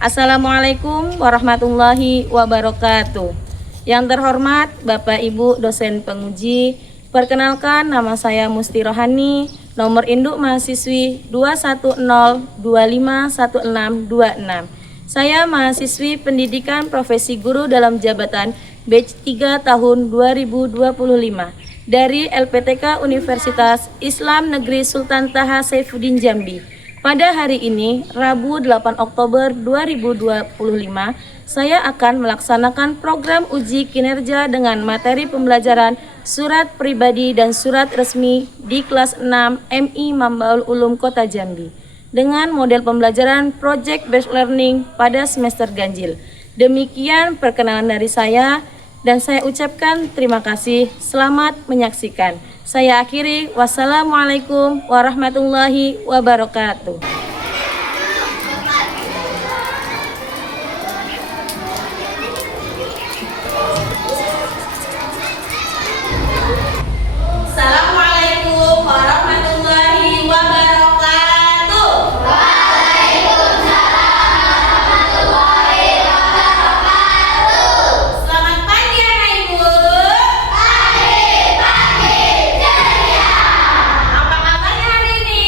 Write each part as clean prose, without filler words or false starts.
Assalamualaikum warahmatullahi wabarakatuh. Yang terhormat Bapak Ibu dosen penguji, perkenalkan nama saya Musti Rohani, nomor induk mahasiswi 210251626. Saya mahasiswi pendidikan profesi guru dalam jabatan batch 3 tahun 2025 dari LPTK Universitas Islam Negeri Sultan Taha Saifuddin Jambi. Pada hari ini, Rabu 8 Oktober 2025, saya akan melaksanakan program uji kinerja dengan materi pembelajaran surat pribadi dan surat resmi di kelas 6 MI Mambaul Ulum Kota Jambi dengan model pembelajaran Project Based Learning pada semester ganjil. Demikian perkenalan dari saya dan saya ucapkan terima kasih. Selamat menyaksikan. Saya akhiri. Wassalamualaikum warahmatullahi wabarakatuh. Assalamualaikum warahmatullahi wabarakatuh. Selamat pagi anak ibu. Apa kabarnya hari ini?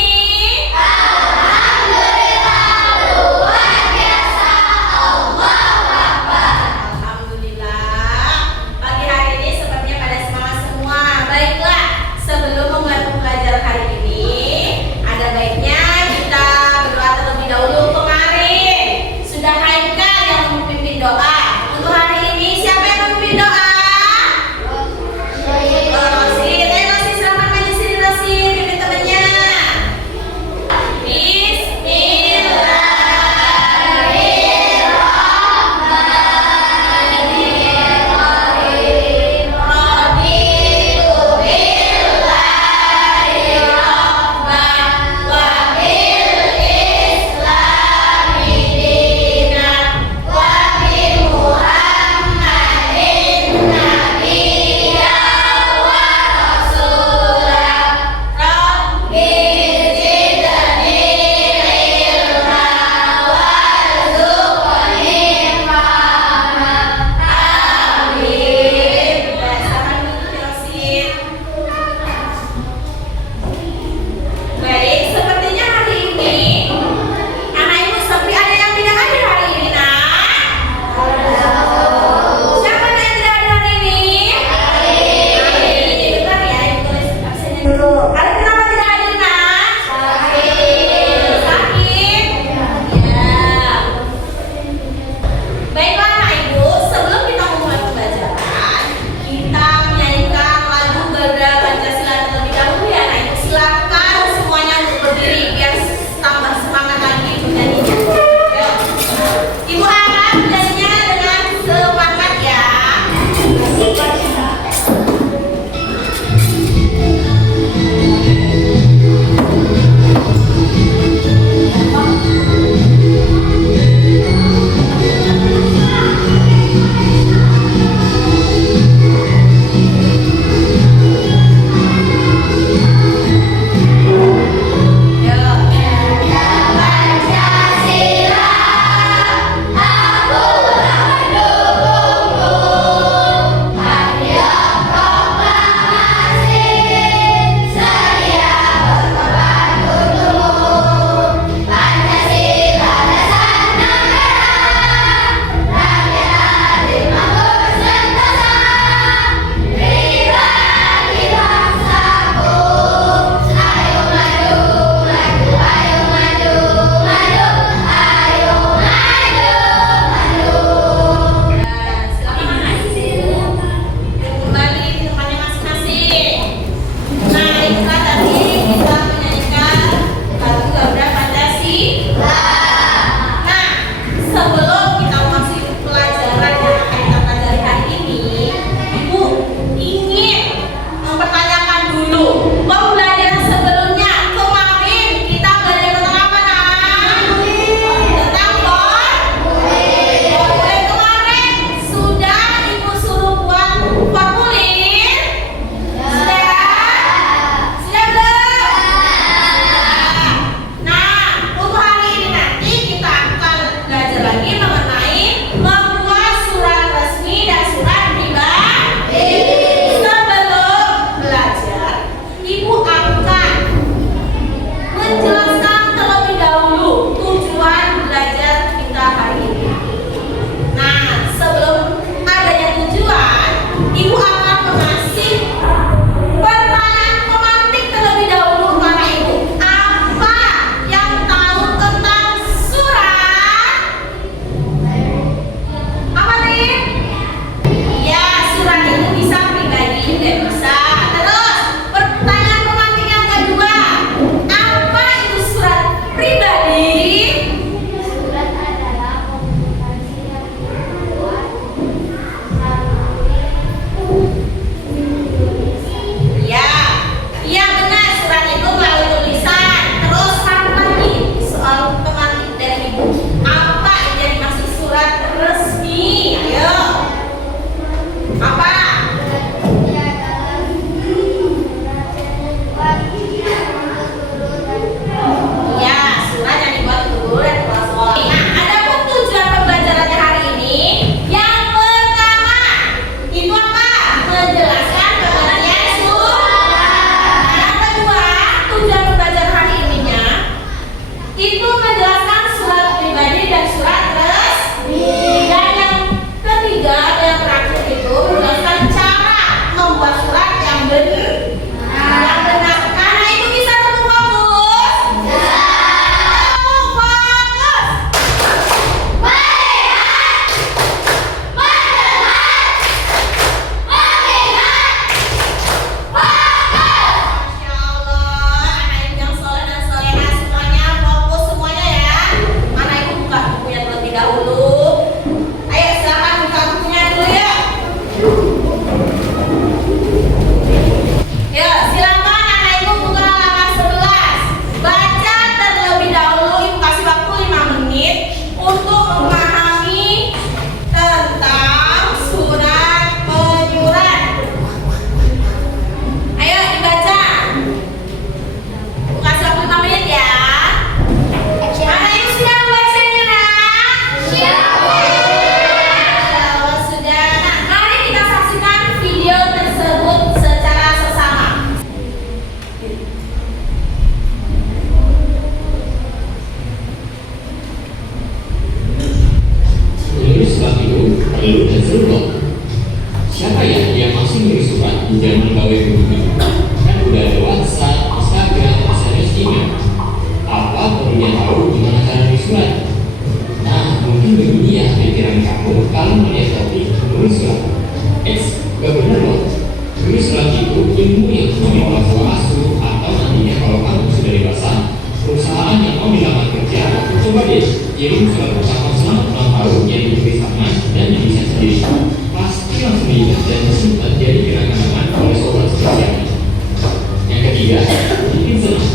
Mungkin senang.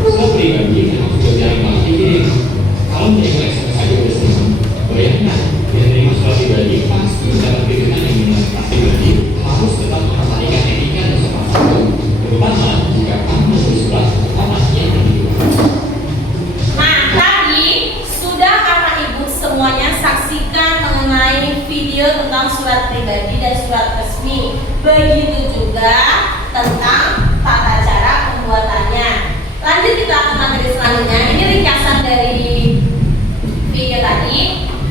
Surat pribadi memang sudah jarang banget dikirim. Kalau menerima SMS saja udah senang. Bayangkan, yang menerima surat pribadi pasti mendapat kiriman yang menerima pribadi harus tetap memperhatikan etika dan sopan santun, terutama jika kamu menulis surat ke orang yang lebih tua. Nah, tadi sudah Bapak Ibu semuanya saksikan mengenai video tentang surat pribadi dan surat resmi. Begitu juga tentang tata cara pembuatannya. Lanjut kita ke materi selanjutnya. Ini ringkasan dari video tadi.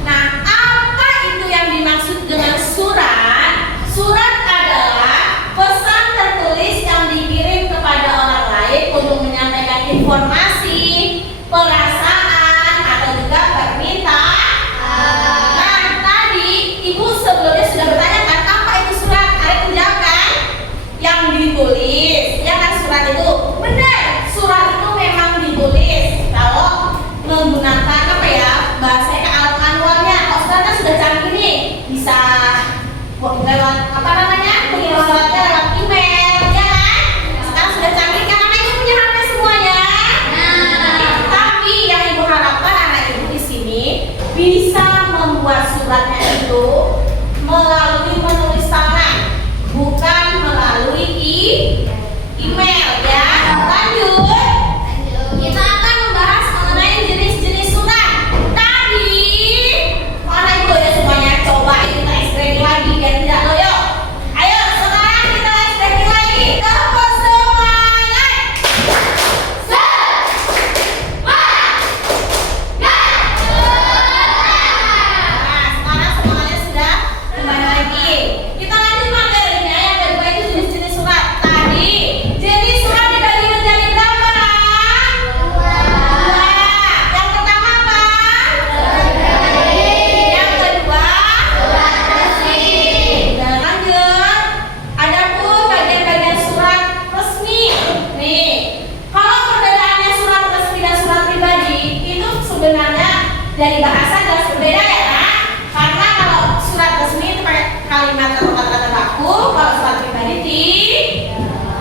Nah, apa itu yang dimaksud dengan surat? Surat adalah pesan tertulis yang dikirim kepada orang lain untuk menyampaikan informasi, perasaan, atau juga permintaan. Nah, tadi Ibu sebelumnya sudah bertanya kan, apa itu surat? Ada yang menjawab kan? Yang ditulis. Ya kan, surat itu? Benar, surat itu memang ditulis. Kalau menggunakan apa ya, bahasanya ke alat manualnya. Kalau sekarang kan sudah canggih nih, bisa lewat apa namanya, pengirim suratnya lewat email, ya kan? Sekarang sudah canggih kan, anak ibu punya HP semuanya. Tapi yang ibu harapkan anak ibu di sini bisa membuat suratnya itu melalui menulis tangan, bukan melalui email ya. Lanjut. Kita akan membahas mengenai jenis-jenis surat. Tadi anak ibu ya semuanya coba kita explaining lagi biar tidak loyo. Ayo sekarang kita explaining lagi. Tepuk semangat. Nah, sekarang semuanya sudah kembali lagi. Kita lanjut materinya. Yang kedua itu jenis-jenis surat. Tadi jenis surat dibagi menjadi berapa? Dua. Yang pertama apa? Yang kedua surat resmi. Dan lanjut. Adapun bagian-bagian surat resmi. Nih, kalau perbedaannya surat resmi dan surat pribadi itu sebenarnya dari bahasa jelas berbeda ya kan? Karena kalau surat resmi itu pakai kalimat atau kata-kata baku, kalau surat pribadi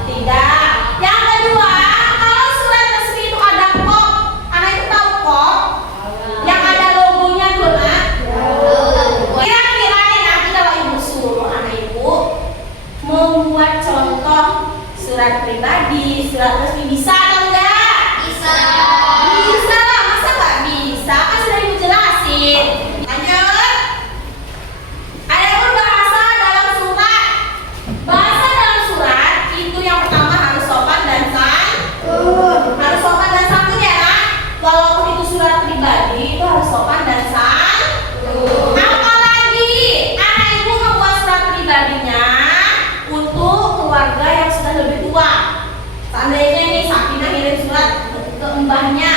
tidak. Yang kedua, kalau surat resmi itu ada kop. Anak itu tahu kop? Yang ada logonya tuh nak. Kira-kira nih nanti kalau ibu suruh anak ibu membuat contoh surat pribadi, surat resmi, bisa atau enggak? Bisa. Bisa lah, masa nggak bisa? Kan sudah ibu jelasin. Lanjut. Adapun bahasa dalam surat. Bahasa dalam surat itu yang pertama harus sopan dan santun. Harus sopan dan santun ya kan? Walaupun itu surat pribadi itu harus sopan dan santun. Apalagi anak ibu membuat surat pribadinya untuk keluarga yang sudah lebih tua. Seandainya nih Sakinah ngirim surat ke mbahnya,